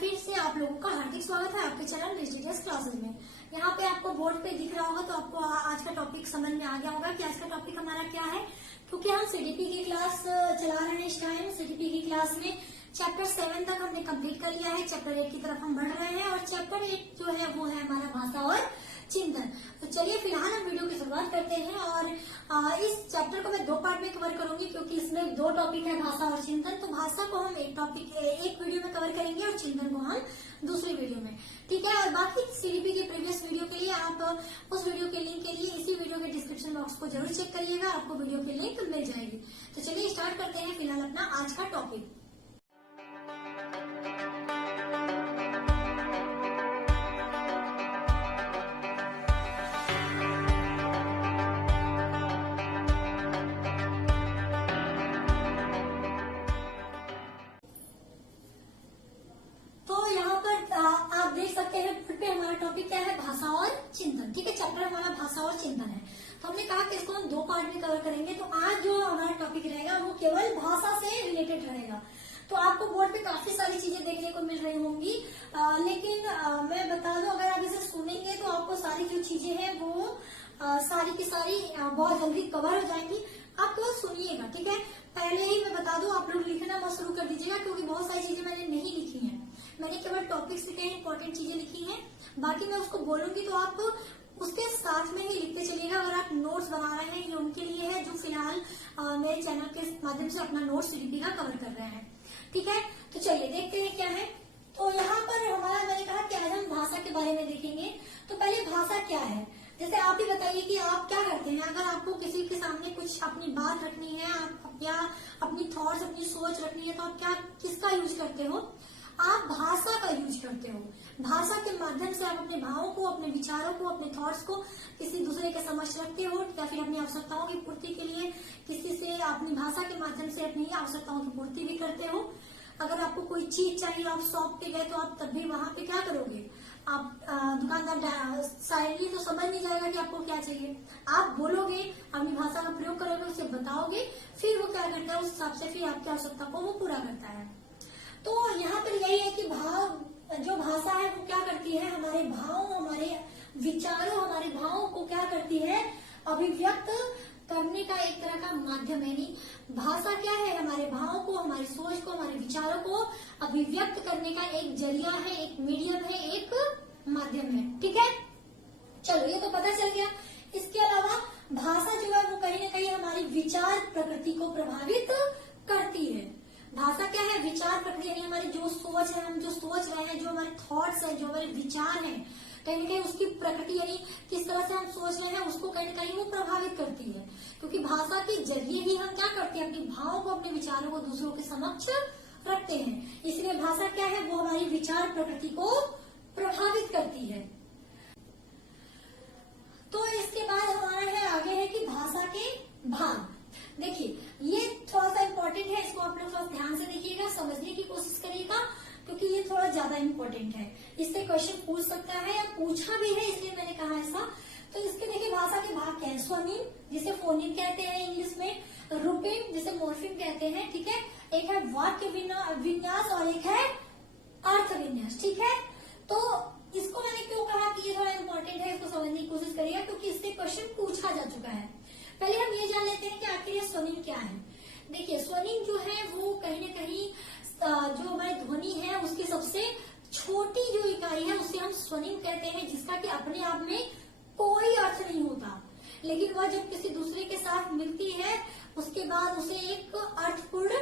फिर से आप लोगों का हार्दिक स्वागत है आपके चैनल डिजिटल क्लासेस में। यहाँ पे आपको बोर्ड पे दिख रहा होगा तो आपको आज का टॉपिक समझ में आ गया होगा कि आज का टॉपिक हमारा क्या है। क्योंकि हम सीडीपी की क्लास चला रहे हैं इस टाइम। सीडीपी की क्लास में चैप्टर 7 तक हमने कंप्लीट कर लिया है। चैप्टर 8 की तरफ हम बढ़ रहे हैं और चैप्टर 8 जो है वो है हमारा भाषा और चिंतन। तो चलिए फिलहाल हम वीडियो की शुरुआत करते हैं और इस चैप्टर को मैं 2 पार्ट में कवर करूंगी क्योंकि इसमें 2 टॉपिक है, भाषा और चिंतन। तो भाषा को हम एक वीडियो में कवर करेंगे और चिंतन को हम दूसरी वीडियो में, ठीक है। और बाकी सीडीपी के प्रीवियस वीडियो के लिए आप उस वीडियो के लिंक के लिए इसी वीडियो के डिस्क्रिप्शन बॉक्स को जरूर चेक करिएगा, आपको वीडियो की लिंक मिल जाएगी। तो चलिए स्टार्ट करते हैं फिलहाल अपना आज का टॉपिक। आप देख सकते हैं बोर्ड पे हमारा टॉपिक क्या है, भाषा और चिंतन, ठीक है। चैप्टर हमारा भाषा और चिंतन है। तो हमने कहा कि इसको हम 2 पार्ट में कवर करेंगे। तो आज जो हमारा टॉपिक रहेगा वो केवल भाषा से रिलेटेड रहेगा। तो आपको बोर्ड पे काफी सारी चीजें देखने को मिल रही होंगी, लेकिन मैं बता दूं, अगर आप इसे सुनेंगे तो आपको सारी जो चीजें हैं वो सारी की सारी बहुत जल्दी कवर हो जाएंगी। आप केवल सुनिएगा, ठीक है। पहले ही मैं बता दूं, आप लोग लिखना मत शुरू कर दीजिएगा क्योंकि बहुत सारी चीजें मैंने नहीं लिखी हैं। मैंने केवल टॉपिक्स लिखे हैं, इंपॉर्टेंट चीजें लिखी हैं। बाकी मैं उसको बोलूंगी तो आप उसके साथ में ही लिखते चलिएगा। अगर आप नोट्स बना रहे हैं ये उनके लिए है जो फिलहाल मेरे चैनल के माध्यम से अपना नोट्स सीडीपी का कवर कर रहे हैं, ठीक है। तो चलिए देखते हैं क्या है। तो यहाँ पर हमारा, मैंने कहा कि आज हम भाषा के बारे में देखेंगे। तो पहले भाषा क्या है, जैसे आप ही बताइए कि आप क्या करते हैं। अगर आपको किसी के सामने कुछ अपनी बात रखनी है या अपनी थॉट्स, अपनी सोच रखनी है तो आप क्या किसका यूज करते हो, आप भाषा का यूज करते हो। भाषा के माध्यम से आप अपने भावों को, अपने विचारों को, अपने थॉट्स को किसी दूसरे के समक्ष रखते हो या फिर अपनी आवश्यकताओं की पूर्ति के लिए किसी से अपनी भाषा के माध्यम से अपनी आवश्यकताओं की पूर्ति भी करते हो। अगर आपको कोई चीज चाहिए, आप शॉप पे गए तो आप तब भी वहां पे क्या करोगे, आप दुकानदार साइडली तो समझ नहीं जाएगा कि आपको क्या चाहिए। आप बोलोगे, अपनी भाषा का प्रयोग करोगे, उसे बताओगे, फिर वो क्या करता है उस हिसाब से फिर आपकी आवश्यकता को वो पूरा करता है। तो यहाँ पर यही है कि जो भाषा है वो क्या करती है, हमारे भावों, हमारे विचारों, हमारे भावों को क्या करती है, अभिव्यक्त करने का एक तरह का माध्यम है। यानी भाषा क्या है, हमारे भावों को, हमारी सोच को, हमारे विचारों को अभिव्यक्त करने का एक जरिया है, एक मीडियम है, एक माध्यम है, ठीक है। चलो ये तो पता चल गया। इसके अलावा भाषा जो है वो कहीं न कहीं हमारी विचार प्रकृति को प्रभावित करती है। भाषा क्या है, विचार प्रक्रिया, यानी हमारी जो सोच है, हम जो सोच रहे हैं, जो हमारे थॉट्स हैं, जो हमारे विचार हैं, कहीं न कहीं उसकी प्रकृति यानी किस तरह से हम सोच रहे हैं उसको कहीं न कहीं वो प्रभावित करती है। क्योंकि भाषा के जरिए ही हम क्या करते हैं, अपने भावों को, अपने विचारों को दूसरों के समक्ष रखते हैं। इसलिए भाषा क्या है, वो हमारी विचार प्रकृति को प्रभावित करती है। तो इसके बाद हमारा है आगे है कि भाषा के भाग। देखिए ये थोड़ा सा इम्पोर्टेंट है, इसको आप लोग थोड़ा ध्यान से देखिएगा, समझने की कोशिश करिएगा क्योंकि ये थोड़ा ज्यादा इम्पोर्टेंट है। इससे क्वेश्चन पूछ सकता है या पूछा भी है, इसलिए मैंने कहा ऐसा। तो इसके देखिए भाषा के भाग क्या है, स्वनिम जिसे फोनिम कहते हैं इंग्लिश में, रूपिम जिसे मॉर्फिम कहते हैं, ठीक है। एक है वाक्य विन्यास और एक है अर्थ विन्यास, ठीक है। तो इसको मैंने क्यों कहा कि ये थोड़ा इम्पोर्टेंट है, इसको समझने की कोशिश करिएगा क्योंकि इससे क्वेश्चन पूछा जा चुका है। पहले हम ये जान लेते हैं कि आखिर ये स्वनिम क्या है। देखिए स्वनिम जो है वो कहीं न कहीं जो हमारी ध्वनि है उसकी सबसे छोटी जो इकाई है उसे हम स्वनिम कहते हैं, जिसका कि अपने आप में कोई अर्थ नहीं होता, लेकिन वह जब किसी दूसरे के साथ मिलती है उसके बाद उसे एक अर्थपूर्ण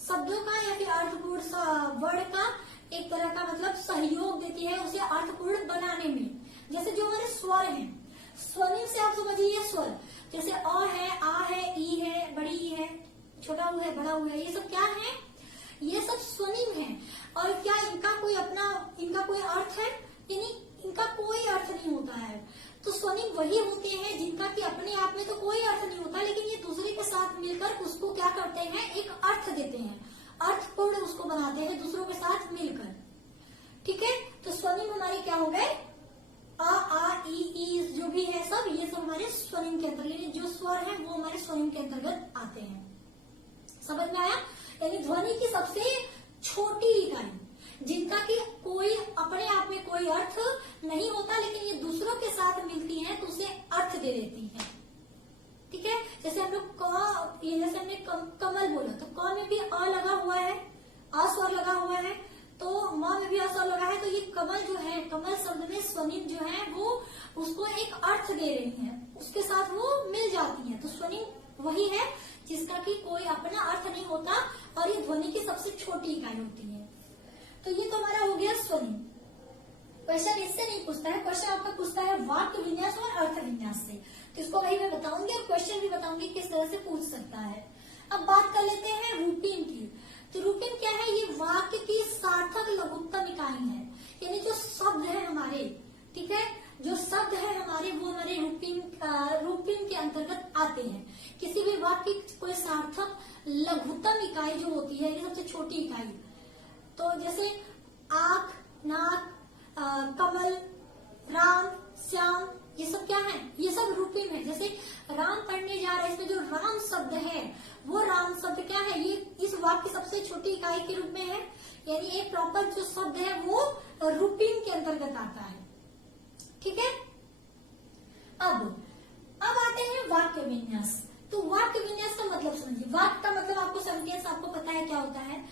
शब्दों का या फिर अर्थपूर्ण वर्ड का एक तरह का मतलब सहयोग देती है उसे अर्थपूर्ण बनाने में। जैसे जो हमारे स्वर हैं, स्वनिम से आप समझिए स्वर, जैसे अ है, आ है, ई है, बड़ी ई है, छोटा ऊ है, बड़ा ऊ है, ये सब क्या है, ये सब स्वनिम है। और क्या इनका कोई अर्थ है, यानी इनका कोई अर्थ नहीं होता है। तो स्वनिम वही होते हैं जिनका कि अपने आप में तो कोई अर्थ नहीं होता, लेकिन ये दूसरे के साथ मिलकर उसको क्या करते हैं, एक अर्थ देते हैं, अर्थपूर्ण उसको बनाते हैं दूसरों के साथ मिलकर, ठीक है। तो स्वनिम हमारे क्या हो गए, आ ई जो भी है सब, ये सब हमारे स्वनिम के अंतर्गत, जो स्वर है वो हमारे स्वनिम के अंतर्गत आते हैं। समझ में आया, यानी ध्वनि की सबसे छोटी इकाई जिनका कि होती है। जैसे हमने कमल बोला तो क में भी अ लगा हुआ है, अ स्वर लगा हुआ है, तो म में भी अ स्वर लगा है, तो ये कमल जो है, कमल शब्द में स्वनिम जो है वो उसको एक अर्थ दे रही है, उसके साथ वो मिल जाती है। तो स्वनिम वही है जिसका कि कोई अपना अर्थ नहीं होता और ये ध्वनि की सबसे छोटी इकाई होती है। तो ये तो हमारा हो गया स्वनिम। क्वेश्चन इससे नहीं पूछता है, क्वेश्चन आपका पूछता है वाक्य विन्यास और अर्थ विन्यास से। तो इसको वही मैं बताऊंगी और क्वेश्चन भी बताऊंगी किस तरह से पूछ सकता है। अब बात कर लेते हैं रूटीन की। तो रूटीन क्या है? ये वाक्य की सार्थक लघुत्तम इकाई है, यानी जो शब्द है हमारे, ठीक है, जो शब्द है हमारे वो हमारे रूटीन के अंतर्गत आते हैं। किसी भी वाक्य की कोई सार्थक लघुत्तम इकाई जो होती है, ये सबसे छोटी इकाई, तो जैसे आंख, नाक, कमल, राम, श्याम, ये सब क्या है? ये सब रूपी में। जैसे राम पढ़ने जा रहे हैं, इसमें जो राम शब्द है वो राम शब्द क्या है? ये इस वाक्य की सबसे छोटी इकाई के रूप में है, यानी एक प्रॉपर जो शब्द है वो रूपीन के अंतर्गत आता है। ठीक है। अब आते हैं वाक्य विन्यास। तो वाक्य विन्यास का मतलब समझिए। वाक्य का मतलब आपको सेंटेंस आपको पता है क्या होता है।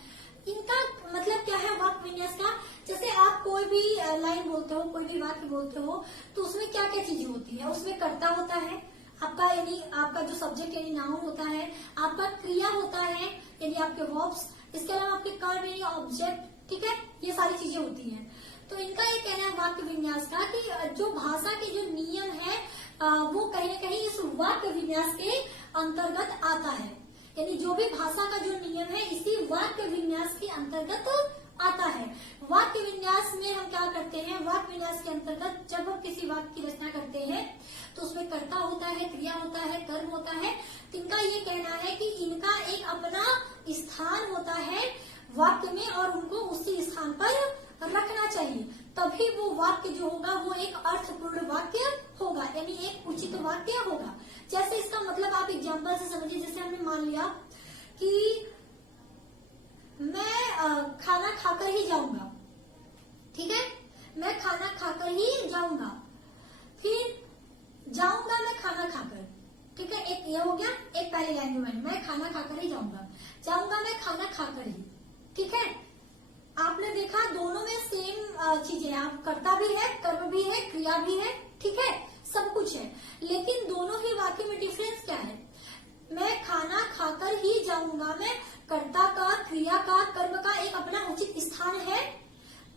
इनका मतलब क्या है वाक्य विन्यास का? जैसे आप कोई भी लाइन बोलते हो, कोई भी वाक्य बोलते हो, तो उसमें क्या क्या चीजें होती है? उसमें कर्ता होता है आपका, यानी आपका जो सब्जेक्ट यानी नाउन होता है, आपका क्रिया होता है यानी आपके वर्ब्स, इसके अलावा आपके कर्म यानी ऑब्जेक्ट, ठीक है, ये सारी चीजें होती हैं। तो इनका ये कहना है वाक्य विन्यास का कि जो भाषा के जो नियम है वो कहीं न कहीं इस वाक्य विन्यास के अंतर्गत आता है, यानी जो भी भाषा का जो नियम है इसी वाक्य विन्यास के अंतर्गत आता है। वाक्य विन्यास में हम क्या करते हैं? वाक्य विन्यास के अंतर्गत जब हम किसी वाक्य की रचना करते हैं तो उसमें कर्ता होता है, क्रिया होता है, कर्म होता है। तो इनका ये कहना है कि इनका एक अपना स्थान होता है वाक्य में और उनको उसी स्थान पर रखना चाहिए, तभी वो वाक्य जो होगा वो एक अर्थपूर्ण वाक्य होगा, यानी एक उचित वाक्य होगा। जैसे इसका मतलब आप एग्जाम्पल से समझिए। जैसे हमने मान लिया कि मैं खाना खाकर ही जाऊंगा, ठीक है, मैं खाना खाकर ही जाऊंगा, फिर जाऊंगा मैं खाना खाकर, ठीक है, एक ये हो गया, एक पहले लाइन में मैं खाना खाकर ही जाऊंगा, जाऊंगा मैं खाना खाकर ही, ठीक है। आपने देखा दोनों में सेम चीजें, आप कर्ता भी है, कर्म भी है, क्रिया भी है, ठीक है, सब कुछ है, लेकिन दोनों ही वाक्य में डिफरेंस क्या है? मैं खाना खाकर ही जाऊंगा में कर्ता का, क्रिया का, कर्म का एक अपना उचित स्थान है,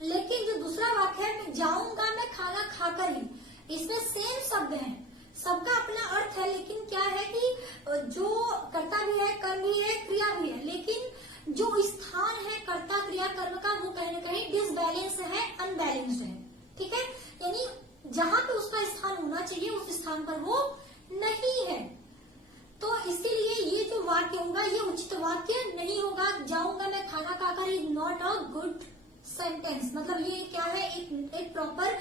लेकिन जो दूसरा वाक्य है मैं जाऊंगा मैं खाना खाकर ही, इसमें सेम शब्द है, सबका अपना अर्थ है, लेकिन क्या है कि जो कर्ता भी है, कर्म भी है, क्रिया भी है, लेकिन जो स्थान है कर्ता, क्रिया, कर्म का वो कहीं न कहीं डिसबैलेंस है, अनबैलेंस्ड है, ठीक है, यानी जहां पे उसका स्थान होना चाहिए उस स्थान पर वो नहीं है। तो इसीलिए ये जो वाक्य होगा ये उचित वाक्य नहीं होगा। जाऊंगा मैं खाना खाकर is not a good sentence, मतलब ये क्या है, एक प्रॉपर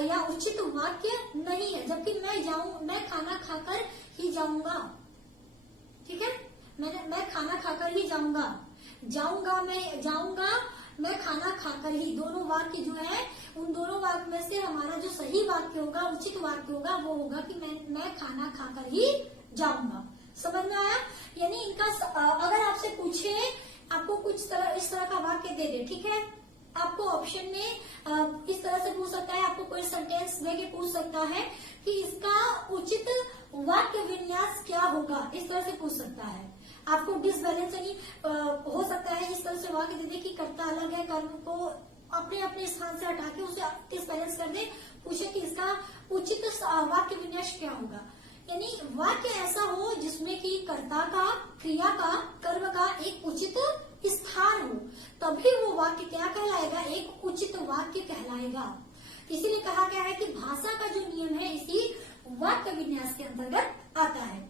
या उचित वाक्य नहीं है। जबकि मैं खाना खाकर ही जाऊंगा, ठीक है, मैं खाना खाकर ही जाऊंगा, मैं खाना खाकर ही, दोनों वाक्य जो है उन दोनों वाक्य में से हमारा जो सही वाक्य होगा, उचित वाक्य होगा, वो होगा कि मैं खाना खाकर ही जाऊंगा। समझ में आया? यानी इनका अगर आपसे पूछे, आपको कुछ इस तरह का वाक्य दे दे, ठीक है, आपको ऑप्शन में इस तरह से पूछ सकता है, आपको कोई सेंटेंस देके पूछ सकता है कि इसका उचित वाक्य विन्यास क्या होगा, इस तरह से पूछ सकता है। आपको डिसबैलेंस यानी हो सकता है इस तरह से वाक्य दे दे कि कर्ता अलग है, कर्म को अपने अपने स्थान से हटा के उसे डिसबैलेंस कर दे, पूछे कि इसका उचित वाक्य विन्यास क्या होगा। यानी वाक्य ऐसा हो जिसमें कि कर्ता का, क्रिया का, कर्म का एक उचित स्थान हो, तभी वो वाक्य क्या कहलाएगा, एक उचित वाक्य कहलाएगा। इसीलिए कहा गया है कि भाषा का जो नियम है इसी वाक्य विन्यास के अंतर्गत आता है।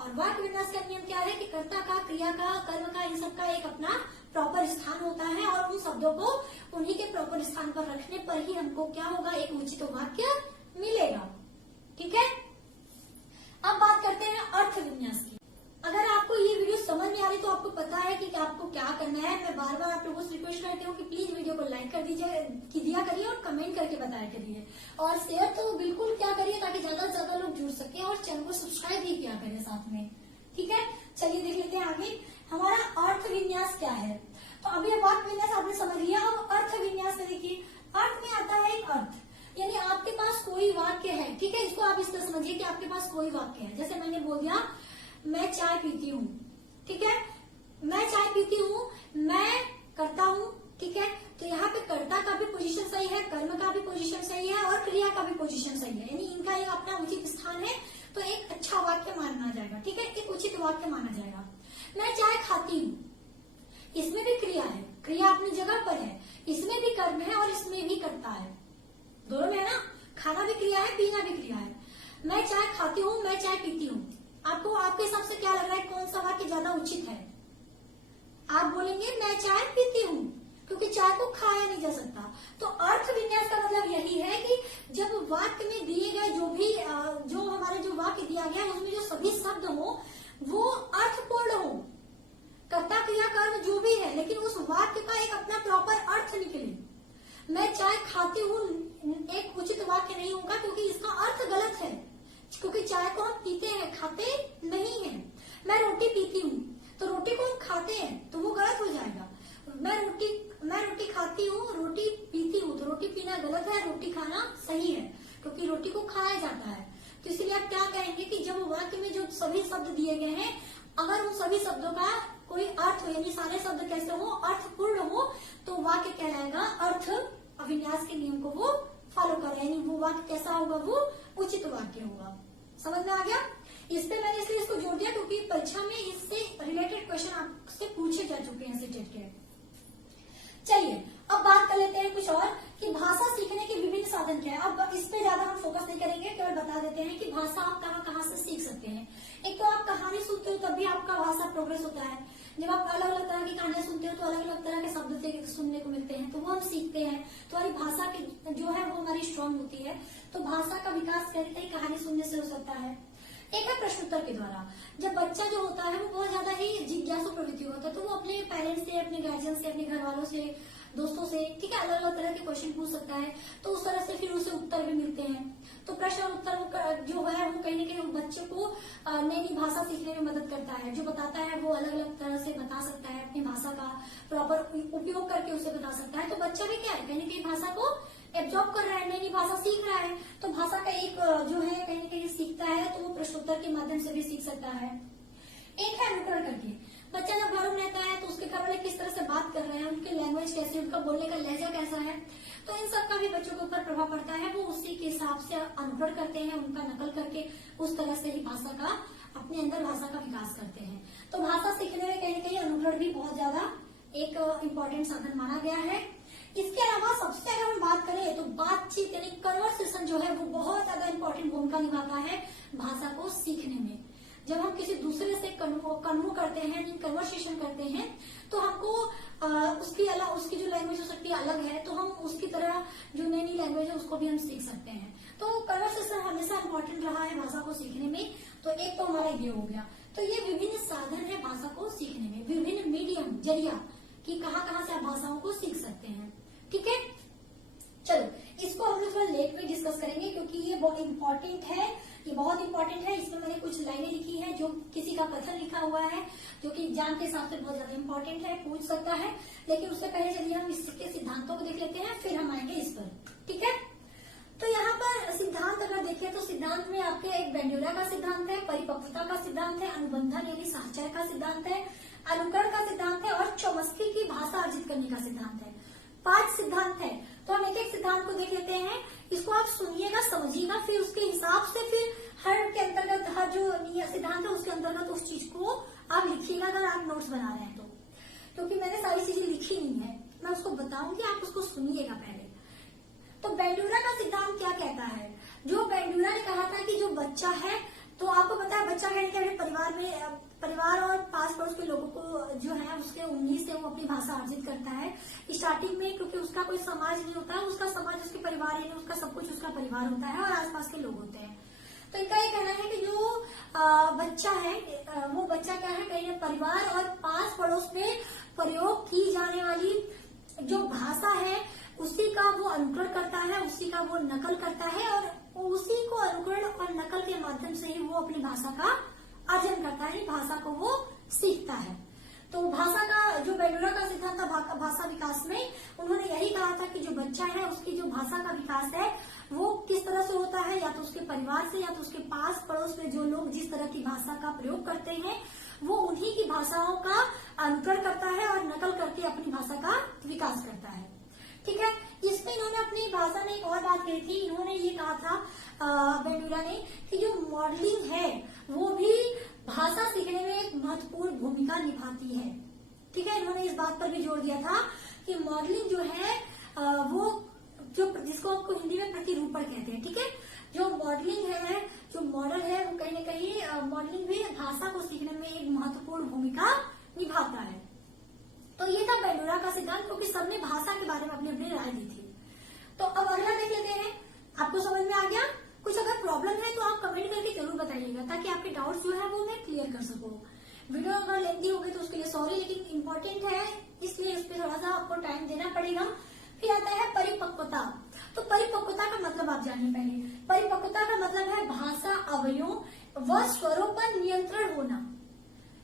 और वाक्य विन्यास का नियम क्या है कि कर्ता का, क्रिया का, कर्म का, इन सब का एक अपना प्रॉपर स्थान होता है और उन शब्दों को उन्हीं के प्रॉपर स्थान पर रखने पर ही हमको क्या होगा, एक उचित वाक्य मिलेगा। ठीक है। अब बात करते हैं अर्थ विन्यास की। अगर आपको ये वीडियो समझ में आ रही तो आपको पता है कि आपको क्या करना है। मैं बार बार आप लोगों से रिक्वेस्ट करती हूँ कि प्लीज वीडियो को लाइक कर दिया करिए और कमेंट करके बताया करिए, और शेयर तो बिल्कुल क्या करिए ताकि ज्यादा से ज्यादा लोग जुड़ सके, और चैनल को सब्सक्राइब भी किया करें साथ में। ठीक है, चलिए देख लेते हैं आगे हमारा अर्थ विन्यास क्या है। तो अभी ये वाक्य विन्यास आपने समझ लिया। अब अर्थ विन्यास में देखिए, अर्थ में आता है एक अर्थ, यानी आपके पास कोई वाक्य है, ठीक है, इसको आप इस तरह समझिए कि आपके पास कोई वाक्य है। जैसे मैंने बोल दिया मैं चाय पीती हूँ, ठीक है, मैं चाय पीती हूँ, मैं करता हूँ, ठीक है, तो यहाँ पे कर्ता का भी पोजीशन सही है, कर्म का भी पोजीशन सही है और क्रिया का भी पोजीशन सही है, यानी इनका एक अपना उचित स्थान है, तो एक अच्छा वाक्य माना जाएगा, ठीक है, एक उचित वाक्य माना जाएगा। मैं चाय खाती हूँ, इसमें भी क्रिया है, क्रिया अपनी जगह पर है, इसमें भी कर्म है और इसमें भी कर्ता है, दोनों में है ना, खाना भी क्रिया है, पीना भी क्रिया है। मैं चाय खाती हूँ, मैं चाय पीती हूँ, आपको आपके हिसाब से क्या लग रहा है, कौन सा वाक्य ज्यादा उचित है? आप बोलेंगे मैं चाय पीती हूँ, क्योंकि चाय को खाया नहीं जा सकता। तो अर्थ विन्यास का मतलब यही है कि जब वाक्य में दिए गए जो हमारे जो वाक्य दिया गया है उसमें जो सभी शब्द हो वो अर्थपूर्ण हो, कर्ता क्रिया कर्म जो भी है, लेकिन उस वाक्य का एक अपना प्रॉपर अर्थ निकले। मैं चाय खाती हूँ एक उचित वाक्य नहीं होगा, क्योंकि इसका अर्थ गलत है, क्योंकि चाय को हम पीते हैं, खाते नहीं है। मैं रोटी पीती हूँ, तो रोटी को हम खाते हैं, तो वो गलत हो जाएगा। मैं रोटी खाती हूँ, रोटी पीती हूँ, तो रोटी पीना गलत है, रोटी खाना सही है, क्योंकि रोटी को खाया जाता है। तो इसलिए आप क्या कहेंगे कि जब वाक्य में जो सभी शब्द दिए गए हैं, अगर उन सभी शब्दों का कोई अर्थ हो, यानी सारे शब्द कैसे हो, अर्थपूर्ण हो, तो वाक्य कहलाएगा अर्थ अविन्यास के नियम को वो फॉलो करे, यानी वो वाक्य कैसा होगा, वो उचित वाक्य होगा। समझ में आ गया? इस पे मैंने इसलिए इसको जोड़ दिया क्योंकि परीक्षा में इससे रिलेटेड क्वेश्चन आपसे पूछे जा चुके हैं सीटेट के। चलिए अब बात कर लेते हैं कुछ और कि भाषा सीखने के विभिन्न साधन क्या है। अब इस पे ज्यादा हम फोकस नहीं करेंगे, केवल बता देते हैं कि भाषा आप कहाँ कहाँ से सीख सकते हैं। एक तो आप कहानी सुनते हो तब भी आपका भाषा प्रोग्रेस होता है। जब आप अलग अलग तरह की कहानियां सुनते हो तो अलग अलग तरह के शब्द सुनने को मिलते हैं, तो वो हम सीखते हैं, तो हमारी भाषा की जो है वो हमारी स्ट्रांग होती है। तो भाषा का विकास कहीं कहीं कहानी सुनने से हो सकता है। एक है प्रश्नोत्तर के द्वारा। जब बच्चा जो होता है वो बहुत ज्यादा ही जिज्ञासु प्रवृत्ति होता है, तो वो अपने पेरेंट्स से, अपने गार्जियन से, अपने घर वालों से, दोस्तों से, ठीक है, अलग अलग तरह के क्वेश्चन पूछ सकता है, तो उस तरह से फिर उसे उत्तर भी मिलते हैं। तो प्रश्न और उत्तर जो है वो कहीं न कहीं बच्चे को नई नई भाषा सीखने में मदद करता है। जो बताता है वो अलग अलग तरह से बता सकता है, अपनी भाषा का प्रॉपर उपयोग करके उसे बता सकता है। तो बच्चा भी क्या है, कहीं न कहीं भाषा को एब्जॉर्ब कर रहा है, नई नई भाषा सीख रहा है, तो भाषा का एक जो है कहीं न कहीं सीखता है, तो वो प्रश्नोत्तर के माध्यम से भी सीख सकता है। एक है अनुकरण करके। बच्चा जब घर में रहता है तो उसके घर वाले किस तरह से बात कर रहे हैं, उनके लैंग्वेज कैसे, उनका बोलने का लहजा कैसा है, तो इन सब का भी बच्चों के ऊपर प्रभाव पड़ता है। वो उसी के हिसाब से अनुकरण करते हैं, उनका नकल करके उस तरह से ही भाषा का, अपने अंदर भाषा का विकास करते हैं। तो भाषा सीखने में कहीं न कहीं अनुकरण भी बहुत ज्यादा एक इम्पोर्टेंट साधन माना गया है। इसके अलावा सबसे अगर हम बात करें तो बातचीत यानी कन्वर्सेशन जो है वो बहुत ज्यादा इम्पोर्टेंट भूमिका निभाता है भाषा को सीखने में। जब हम किसी दूसरे से कन्वो करते हैं, कन्वर्सेशन करते हैं, तो हमको उसकी जो लैंग्वेज हो सकती है अलग है, तो हम उसकी तरह जो नई नई लैंग्वेज है उसको भी हम सीख सकते हैं। तो कन्वर्सेशन हमेशा इम्पोर्टेंट रहा है भाषा को सीखने में। तो एक तो हमारा ये हो गया। तो ये विभिन्न साधन है भाषा को सीखने में, विभिन्न मीडियम जरिया कि कहाँ से आप भाषाओं को सीख सकते हैं। ठीक है, चलो इसको हम लोग थोड़ा लेट में डिस्कस करेंगे क्योंकि ये बहुत इम्पोर्टेंट है, ये बहुत इम्पोर्टेंट है। इसमें मैंने कुछ लाइनें लिखी है, जो किसी का कथन लिखा हुआ है, जो कि एग्जाम के हिसाब से बहुत ज्यादा इम्पोर्टेंट है, पूछ सकता है। लेकिन उससे पहले चलिए हम इसके सिद्धांतों को देख लेते हैं, फिर हम आएंगे इस पर। ठीक है, तो यहाँ पर सिद्धांत अगर देखें तो सिद्धांत में आपके एक बेंड्यूरा का सिद्धांत है, परिपक्वता का सिद्धांत है, अनुबंधन यानी साहचर्य का सिद्धांत है, अनुकरण का सिद्धांत है और चौमस्की की भाषा अर्जित करने का सिद्धांत है। 5 सिद्धांत है। तो हम एक एक सिद्धांत को देख लेते हैं। इसको आप सुनिएगा, समझिएगा, फिर उसके हिसाब से फिर हर के अंतर्गत हर जो सिद्धांत है उसके अंतर्गत उस चीज को आप लिखिएगा अगर आप नोट्स बना रहे हैं तो। क्योंकि मैंने सारी चीजें लिखी नहीं है, मैं उसको बताऊंगी, आप उसको सुनिएगा पहले। तो बेंड्यूरा का सिद्धांत क्या कहता है? जो बेंड्यूरा ने कहा था कि जो बच्चा है, तो आपको पता है बच्चा कहने के परिवार में, परिवार और पास पड़ोस के लोगों को जो है उसके उंगली से वो अपनी भाषा अर्जित करता है स्टार्टिंग में, क्योंकि उसका कोई समाज नहीं होता है, उसका समाज उसके परिवार यानी उसका सब कुछ उसका परिवार होता है और आसपास के लोग होते हैं। तो इनका ये कहना है कि जो बच्चा है वो बच्चा क्या है, कहीं परिवार और पास पड़ोस में प्रयोग की जाने वाली जो भाषा है उसी का वो अनुकरण करता है, उसी का वो नकल करता है और उसी को अनुकरण और नकल के माध्यम से ही वो अपनी भाषा का अर्जन करता है, भाषा को वो सीखता है। तो भाषा का जो बेंडूरा का सिद्धांत था भाषा विकास में, उन्होंने यही कहा था कि जो बच्चा है उसकी जो भाषा का विकास है वो किस तरह से होता है, या तो उसके परिवार से या तो उसके पास पड़ोस में जो लोग जिस तरह की भाषा का प्रयोग करते हैं वो उन्हीं की भाषाओं का अनुकरण करता है और नकल करके अपनी भाषा का विकास करता है। ठीक है, इसमें इन्होंने अपनी भाषा में एक और बात कही थी। इन्होंने ये कहा था बेंडूरा ने कि जो मॉडलिंग है वो भी भाषा सीखने में एक महत्वपूर्ण भूमिका निभाती है। ठीक है, इन्होंने इस बात पर भी जोर दिया था कि मॉडलिंग जो है वो जो जिसको आपको हिंदी में प्रतिरूपण कहते हैं। ठीक है, जो मॉडलिंग है, जो मॉडल है, वो कहीं न कहीं मॉडलिंग भी भाषा को सीखने में एक महत्वपूर्ण भूमिका निभाता है। तो ये था बेंडूरा का सिद्धांत, क्योंकि सबने भाषा के बारे में अपनी अपनी राय दी थी। तो अब अगला देख लेते हैं। आपको समझ में आ गया? कुछ अगर प्रॉब्लम है तो आप कमेंट करके जरूर बताइएगा, ताकि आपके डाउट्स जो है वो मैं क्लियर कर सकूं। वीडियो अगर लेंथी हो गई तो उसके लिए सॉरी, लेकिन इम्पोर्टेंट है इसलिए इस पर थोड़ा सा आपको टाइम देना पड़ेगा। फिर आता है परिपक्वता। तो परिपक्वता का मतलब आप जानिए पहले। परिपक्वता का मतलब है भाषा अवयवों व स्वरों पर नियंत्रण होना।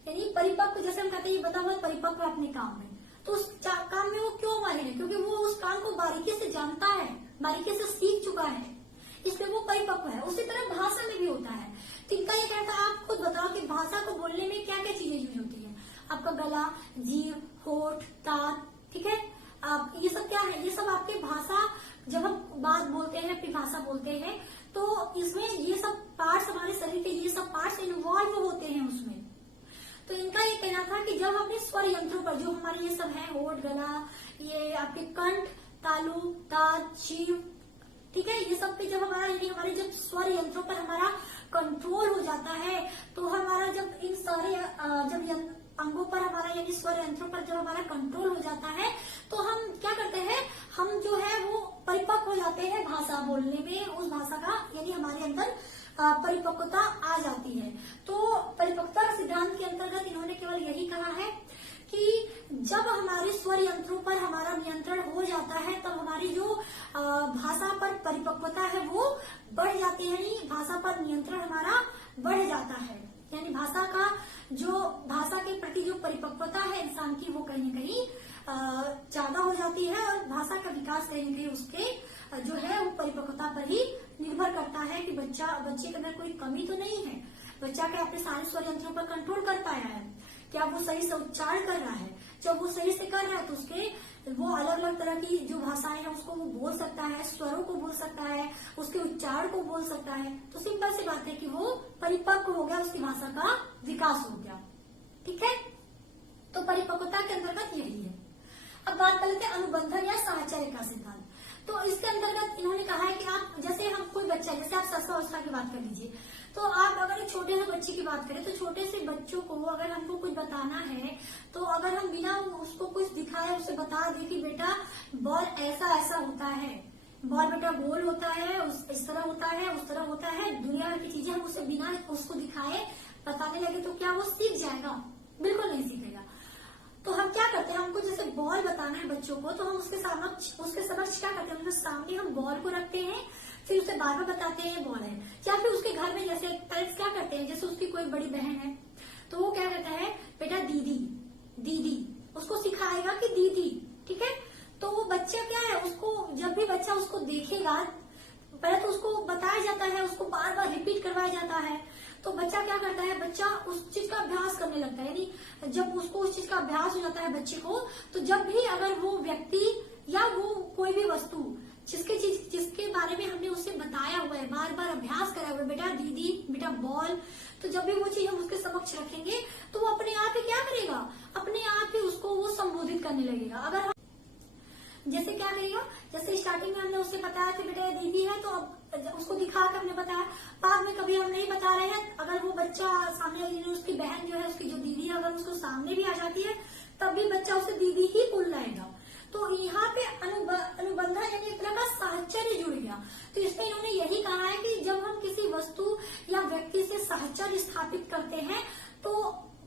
यानी परिपक्व, जैसे हम कहते हैं ये बता हुआ परिपक्व अपने काम में, तो उस काम में वो क्यों माहिर है? क्योंकि वो उस काम को बारीकी से जानता है, बारीकी से सीख चुका है, इसलिए वो परिपक्व है। उसी तरह भाषा में भी होता है। तो इनका ये कहता है, आप खुद बताओ कि भाषा को बोलने में क्या क्या चीजें यूज होती है। आपका गला, जीभ, होठ, दांत, ठीक है, आप ये सब क्या है? ये सब आपकी भाषा, जब हम बात बोलते हैं, अपनी भाषा बोलते हैं, तो इसमें ये सब पार्ट्स, हमारे शरीर के ये सब पार्ट्स इन्वॉल्व होते हैं उसमें। तो इनका ये कहना था कि जब अपने स्वर यंत्रों पर, जो हमारे ये सब है, होठ, गला, ये आपके कंठ, तालु, दांत, जीभ, ठीक है, ये सब पे जब हमारा, यानी हमारे जब स्वर यंत्रों पर हमारा कंट्रोल हो जाता है, तो हमारा जब इन सारे जब अंगों पर हमारा, यानी स्वर यंत्रों पर जब हमारा कंट्रोल हो जाता है, तो हम क्या करते हैं, हम जो है वो परिपक्व हो जाते हैं भाषा बोलने में। उस भाषा का, यानी हमारे अंदर परिपक्वता आ जाती है। तो परिपक्वता सिद्धांत के अंतर्गत इन्होंने केवल यही कहा है कि जब हमारे स्वर यंत्रों पर हमारा नियंत्रण हो जाता है, तब हमारी जो भाषा पर परिपक्वता है वो बढ़ जाती है, यानी भाषा पर नियंत्रण हमारा बढ़ जाता है। यानी भाषा के प्रति जो परिपक्वता है इंसान की, वो कहीं न कहीं ज्यादा हो जाती है, और भाषा का विकास कहीं न कहीं उसके जो है वो परिपक्वता पर ही निर्भर करता है कि बच्चे के अंदर कोई कमी तो नहीं है, बच्चा क्या अपने सारे स्वर यंत्रों पर कंट्रोल कर पाया है, क्या वो सही से उच्चारण कर रहा है। जब वो सही से कर रहा है तो उसके वो अलग अलग तरह की जो भाषाएं हैं उसको वो बोल सकता है, स्वरों को बोल सकता है, उसके उच्चारण को बोल सकता है। तो सिंपल सी बात है कि वो परिपक्व हो गया, उसकी भाषा का विकास हो गया। ठीक है, तो परिपक्वता के अंतर्गत यही है। अब बात कर लेते हैं अनुबंधन या साहचर्य का सिद्धांत। तो इसके अंतर्गत इन्होंने कहा है कि आप, जैसे हम कोई बच्चा, जैसे आप सस्ता अवस्था की बात कर लीजिए, तो आप अगर एक छोटे से बच्चे की बात करें, तो छोटे से बच्चों को अगर हमको कुछ बताना है, तो अगर हम बिना उसको कुछ दिखाए उसे बता दें कि बेटा बॉल ऐसा ऐसा होता है, बॉल बेटा गोल होता है, इस तरह होता है, उस तरह होता है, दुनिया भर की चीजें हम उसे बिना उसको दिखाए बताने लगे, तो क्या वो सीख जाएगा? बिल्कुल नहीं सीखेगा। तो हम क्या करते हैं, हमको जैसे बॉल बताना है बच्चों को, तो हम उसके समक्ष क्या करते हैं, उनके सामने हम बॉल को रखते हैं, फिर उसे बार बार बताते हैं बॉल है। या फिर उसके घर में जैसे पेरेंट्स क्या करते हैं, जैसे उसकी कोई बड़ी बहन है तो वो क्या कहता है, बेटा दीदी दीदी, उसको सिखाएगा कि दीदी। ठीक है, तो वो बच्चा क्या है, उसको जब भी बच्चा उसको देखेगा, पहले तो उसको बताया जाता है, उसको बार बार रिपीट करवाया जाता है, तो बच्चा क्या करता है, बच्चा उस चीज का अभ्यास करने लगता है। यानी जब उसको उस चीज का अभ्यास हो जाता है बच्चे को, तो जब भी अगर वो व्यक्ति या वो कोई भी वस्तु जिसके बारे में हमने उसे बताया हुआ है, बार बार अभ्यास करा हुआ है, बेटा दीदी, बेटा बॉल, तो जब भी वो चीज हम उसके समक्ष रखेंगे तो वो अपने आप ही क्या करेगा, अपने आप ही उसको वो संबोधित करने लगेगा। अगर जैसे क्या करेगा, जैसे स्टार्टिंग में हमने उससे बताया कि बेटा दीदी है, तो अब उसको दिखा कर हमने बताया, बाद में कभी हम नहीं बता रहे हैं, अगर वो बच्चा सामने, उसकी बहन जो है, उसकी जो दीदी है, अगर उसको सामने भी आ जाती है, तब भी बच्चा उसे दीदी ही बोल रहेगा। तो यहाँ पे अनुबंधन यानी एक तरह का साहचर्य जुड़ गया। तो इसमें इन्होंने यही कहा है कि जब हम किसी वस्तु या व्यक्ति से साहचर्य स्थापित करते हैं, तो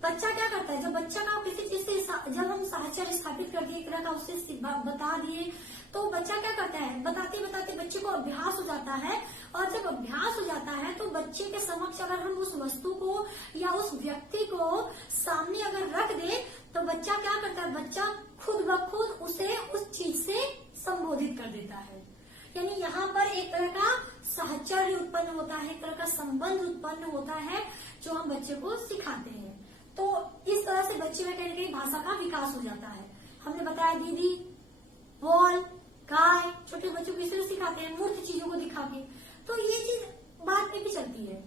बच्चा क्या करता है, जब बच्चा का किसी चीज से जब हम साहचर्य स्थापित कर दिए, एक तरह का उससे बता दिए, तो बच्चा क्या करता है, बताते बताते बच्चे को अभ्यास हो जाता है। और जब अभ्यास हो जाता है तो बच्चे के समक्ष अगर हम उस वस्तु को या उस व्यक्ति को सामने अगर रख दे तो बच्चा क्या करता है, बच्चा खुद ब खुद उसे उस चीज से संबोधित कर देता है। यानी यहाँ पर एक तरह का साहचर्य उत्पन्न होता है, एक तरह का संबंध उत्पन्न होता है जो हम बच्चे को सिखाते हैं। तो इस तरह से बच्चे में कहीं ना कहीं भाषा का विकास हो जाता है। हमने बताया दीदी, बॉल, गाय, छोटे बच्चों को इस तरह सिखाते हैं मूर्त चीजों को दिखा के। तो ये चीज बाद में भी चलती है।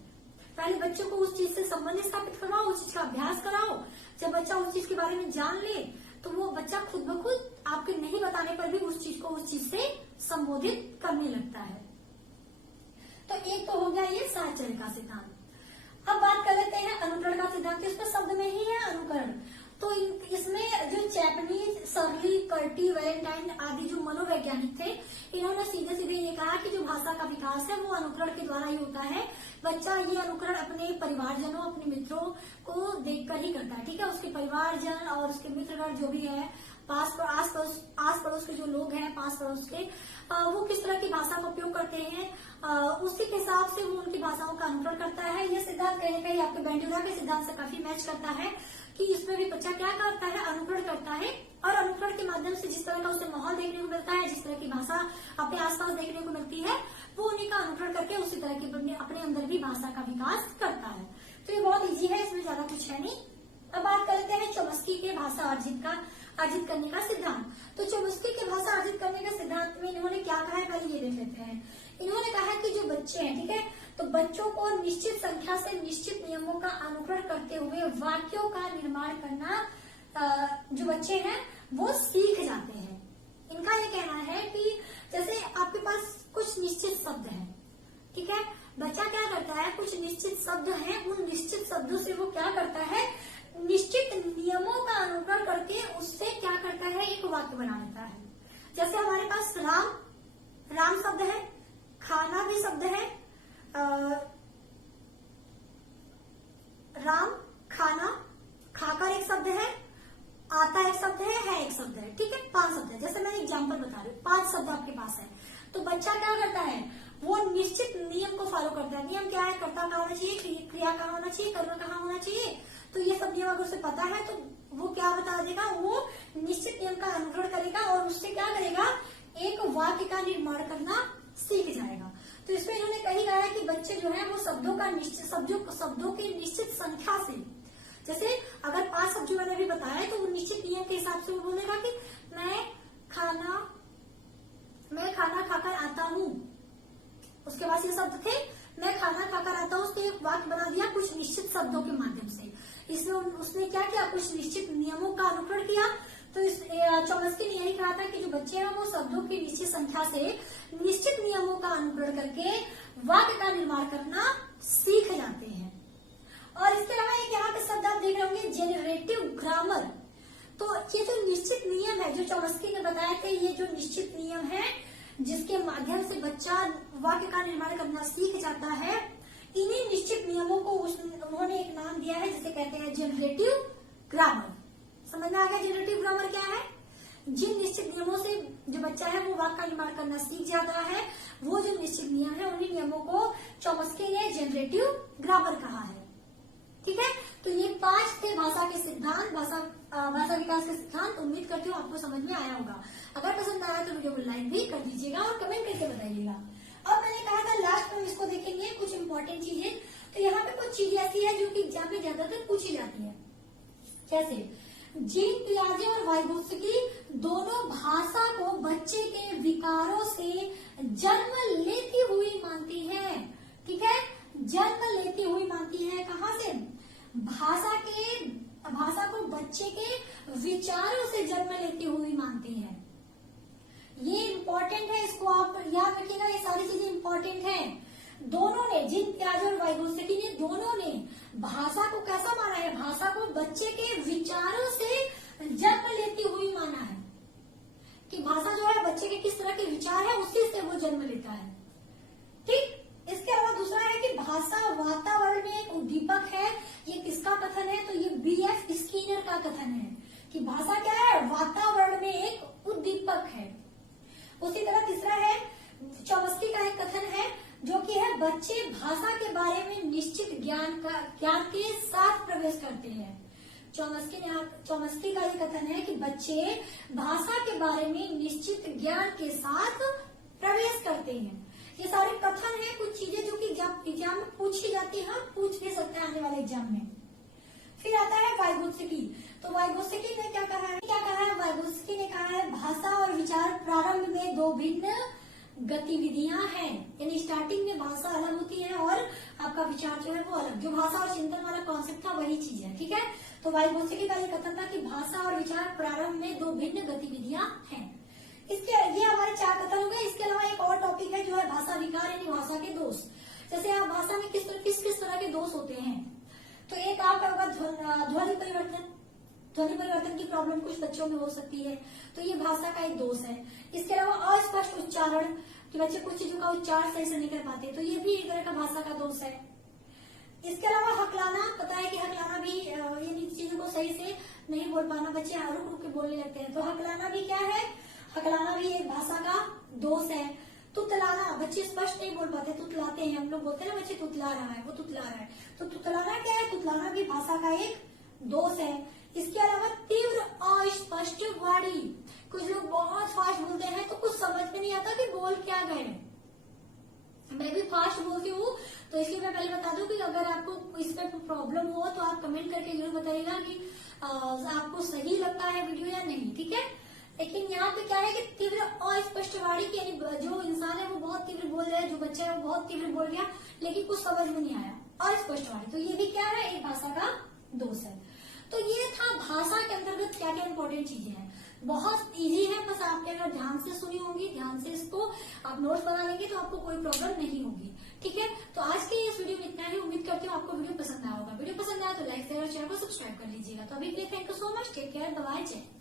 पहले बच्चों को उस चीज से संबंध स्थापित करवाओ, उस चीज का अभ्यास कराओ। जब बच्चा उस चीज के बारे में जान ले तो वो बच्चा खुद ब खुद आपके नहीं बताने पर भी उस चीज को उस चीज से संबोधित करने लगता है। तो एक तो हो गया ये साहचर्य का सिद्धांत। अब बात कर लेते हैं अनुकरण का सिद्धांत। इसमें शब्द में ही है अनुकरण। तो इसमें जो जैपनीज सर्ली, कर्टी, वैलेंटाइन आदि जो मनोवैज्ञानिक थे, इन्होंने सीधे सीधे ये कहा कि जो भाषा का विकास है वो अनुकरण के द्वारा ही होता है। बच्चा ये अनुकरण अपने परिवारजनों, अपने मित्रों को देखकर ही करता है। ठीक है, उसके परिवारजन और उसके मित्रगण जो भी है, आस पड़ोस के जो लोग हैं, पास पड़ोस के, वो किस तरह की भाषा का उपयोग करते हैं, उसी के हिसाब से वो उनकी भाषाओं का अनुकरण करता है। ये सिद्धांत कहीं ना कहीं आपके बेंडुला के सिद्धांत से काफी मैच करता है कि इसमें भी बच्चा क्या करता है, अनुकरण करता है। और अनुकरण के माध्यम से जिस तरह का उसे माहौल देखने को मिलता है, जिस तरह की भाषा अपने आसपास देखने को मिलती है, वो उन्हीं का अनुकरण करके उसी तरह की अपने अंदर भी भाषा का विकास करता है। तो ये बहुत इजी है, इसमें ज्यादा कुछ है नहीं। अब बात करते हैं चॉम्स्की के भाषा अर्जित करने का सिद्धांत। तो चॉम्स्की के भाषा अर्जित करने के सिद्धांत में इन्होंने क्या कहा है, पहले ये देख लेते हैं। इन्होंने कहा कि जो बच्चे हैं, ठीक है, तो बच्चों को निश्चित संख्या से निश्चित नियमों का अनुकरण करते हुए वाक्यों का निर्माण करना जो बच्चे हैं वो सीख जाते हैं। इनका ये कहना है कि जैसे आपके पास कुछ निश्चित शब्द हैं, ठीक है, बच्चा क्या करता है, कुछ निश्चित शब्द हैं, उन निश्चित शब्दों से वो क्या करता है, निश्चित नियमों का अनुकरण करके उससे क्या करता है, एक वाक्य बना लेता है। जैसे हमारे पास राम शब्द है, खाना भी शब्द है, राम, खाना, खाकर एक शब्द है, आता एक शब्द है एक शब्द है, ठीक है, 5 शब्द है। जैसे मैं एग्जांपल बता रही हूँ, 5 शब्द आपके पास है। तो बच्चा क्या करता है, वो निश्चित नियम को फॉलो करता है। नियम क्या है, कर्ता कहाँ होना चाहिए, क्रिया कहाँ होना चाहिए, कर्म कहाँ होना चाहिए। तो ये सब नियम अगर उसे पता है तो वो क्या बता देगा, वो निश्चित नियम का अनुकरण करेगा और उससे क्या करेगा, एक वाक्य का निर्माण करना सीख जाएगा। तो इसमें इन्होंने कही कहा है कि बच्चे जो है वो शब्दों की निश्चित संख्या से, जैसे अगर 5 शब्द मैंने अभी बताया तो वो निश्चित नियम के हिसाब से वो बोलेगा कि मैं खाना खाकर आता हूँ। उसके बाद ये शब्द थे, मैं खाना खाकर आता हूँ, उसने एक वाक्य बना दिया कुछ निश्चित शब्दों के माध्यम से। इसमें उसने क्या किया, कुछ निश्चित नियमों का अनुकरण किया। तो चॉम्स्की ने यही कहा था कि जो बच्चे हैं वो शब्दों की निश्चित संख्या से निश्चित नियमों का अनुकरण करके वाक्य का निर्माण करना सीख जाते हैं। और इसके अलावा एक यहाँ पे शब्द आप देख रहे होंगे, जेनरेटिव ग्रामर। तो ये जो निश्चित नियम है, जो चॉम्स्की ने बताया कि ये जो निश्चित नियम है जिसके माध्यम से बच्चा वाक्य का निर्माण करना सीख जाता है, इन्हीं निश्चित नियमों को उन्होंने एक नाम दिया है जिसे कहते हैं जनरेटिव ग्रामर। समझ में आ गया जनरेटिव ग्रामर क्या है? जिन निश्चित नियमों से जो बच्चा है वो वाक्य का निर्माण करना सीख जाता है, वो जो निश्चित नियम है उन्हीं नियमों को चॉम्स्की ने जनरेटिव ग्रामर कहा है। ठीक है, तो ये 5 थे भाषा के सिद्धांत, भाषा विकास के सिद्धांत। उम्मीद करती हूँ आपको समझ में आया होगा। अगर पसंद आया तो वीडियो को लाइक भी कर दीजिएगा और कमेंट करके बताइएगा। अब मैंने कहा था लास्ट में इसको देखेंगे कुछ इंपॉर्टेंट चीजें। तो यहाँ पे कुछ चीजें ऐसी है जो कि एग्जाम में ज्यादातर पूछी जाती है, जैसे जीन पियाजे और वाइगोत्स्की दोनों भाषा को बच्चे के विकारों से जन्म लेती हुई मानती है। ठीक है, जन्म लेती हुई मानती है। कहाँ से? भाषा को बच्चे के विचारों से जन्म लेती हुई मानती है। ये इम्पोर्टेंट है, इसको आप याद रखिएगा, ये सारी चीजें इम्पोर्टेंट हैं। दोनों ने, जीन पियाजे और वाइगोत्स्की ने, दोनों ने भाषा को कैसा माना है? भाषा को बच्चे के विचारों से जन्म लेती हुई माना है कि भाषा जो है बच्चे के किस तरह के विचार है उसी से वो जन्म लेता है। ठीक, इसके अलावा दूसरा है कि भाषा वातावरण में एक उद्दीपक है। ये किसका कथन है? तो ये BF स्किनर का कथन है। कि भाषा क्या है, वातावरण में एक उद्दीपक है। उसी तरह तीसरा है, चॉम्स्की का एक कथन है जो कि है बच्चे भाषा के बारे में निश्चित ज्ञान के साथ प्रवेश करते हैं। चॉम्स्की का ये कथन है कि बच्चे भाषा के बारे में निश्चित ज्ञान के साथ प्रवेश करते हैं। ये सारे कथन है, कुछ चीजें जो कि एग्जाम में पूछी जाती है, पूछ भी सकते हैं आने वाले एग्जाम में। फिर आता है वाइगोत्स्की। तो वाइगोत्स्की ने क्या कहा है, वाइगोत्स्की ने कहा है भाषा और विचार प्रारंभ में दो भिन्न गतिविधियां हैं, यानी स्टार्टिंग में भाषा अलग होती है और आपका विचार जो है वो अलग। जो भाषा और चिंतन वाला कॉन्सेप्ट था वही चीज है, ठीक है। तो वाइगोत्स्की का ये कथन था कि भाषा और विचार प्रारंभ में दो भिन्न गतिविधियां हैं। ये हमारे 4 कथन हो गए। इसके अलावा एक और टॉपिक है जो है भाषा विकार यानी भाषा के दोष। जैसे आप भाषा में किस तरह के दोष होते हैं, तो एक आपका होगा ध्वनि परिवर्तन की प्रॉब्लम कुछ बच्चों में हो सकती है, तो ये भाषा का एक दोष है। इसके अलावा अस्पष्ट उच्चारण, कि बच्चे कुछ चीजों का उच्चारण सही से नहीं कर पाते, तो ये भी एक तरह का भाषा का दोष है। इसके अलावा हकलाना, पता है कि हकलाना भी यानी चीजों को सही से नहीं बोल पाना, बच्चे रुक रुक के बोलने लगते हैं, तो हकलाना भी क्या है, हकलाना भी एक भाषा का दोष है। तुतलाना, बच्चे स्पष्ट नहीं बोल पाते, तुतलाते हैं, हम लोग बोलते हैं ना बच्चे तुतला रहा है, वो तुतला रहा है, तो तुतलाना क्या है, तुतलाना भी भाषा का एक दोष है। इसके अलावा तीव्र अस्पष्ट वाणी, कुछ लोग बहुत फास्ट बोलते हैं तो कुछ समझ में नहीं आता कि बोल क्या गए। मैं भी फास्ट बोलती हूँ, तो इसलिए मैं पहले बता दूं कि अगर आपको इस पे प्रॉब्लम हो तो आप कमेंट करके जरूर बताइएगा कि आपको सही लगता है वीडियो या नहीं, ठीक है। लेकिन यहाँ पे क्या है कि तीव्र अस्पष्ट वाणी की, यानी जो इंसान है वो बहुत तीव्र बोल रहा है, जो बच्चा है वो बहुत तीव्र बोल गया लेकिन कुछ समझ में नहीं आया, अस्पष्ट वाणी, तो ये भी क्या है, एक भाषा का दोष है। तो ये था भाषा के अंतर्गत क्या क्या इंपॉर्टेंट चीजें हैं। बहुत इजी है, बस आपने अगर ध्यान से सुनी होंगी, ध्यान से इसको आप नोट्स बना लेंगे तो आपको कोई प्रॉब्लम नहीं होगी, ठीक है। तो आज के इस वीडियो में इतना ही। उम्मीद करती हूँ आपको वीडियो पसंद आया होगा। वीडियो पसंद आया तो लाइक शेयर और चैनल को सब्सक्राइब कर लीजिएगा। तो अभी के लिए thank you so much, take care, bye bye, जय।